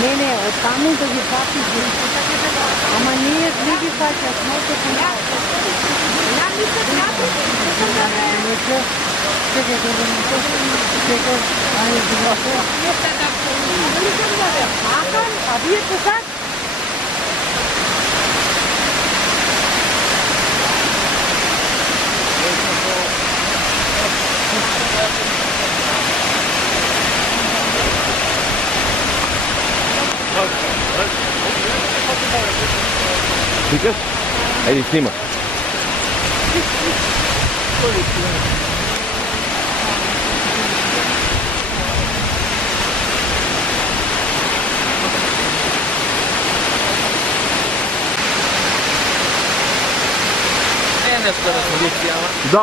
Не, таму да ги запише. Ама ние не ги фаќат, моето понятно. Ja nisam znati, nisam da ne... Чекай, чекай, ајде да го. Jeste da nisam da ne... Акан, а вие кога? Викаш? Айде, снима. Е, не скоро полиция, ама. Да.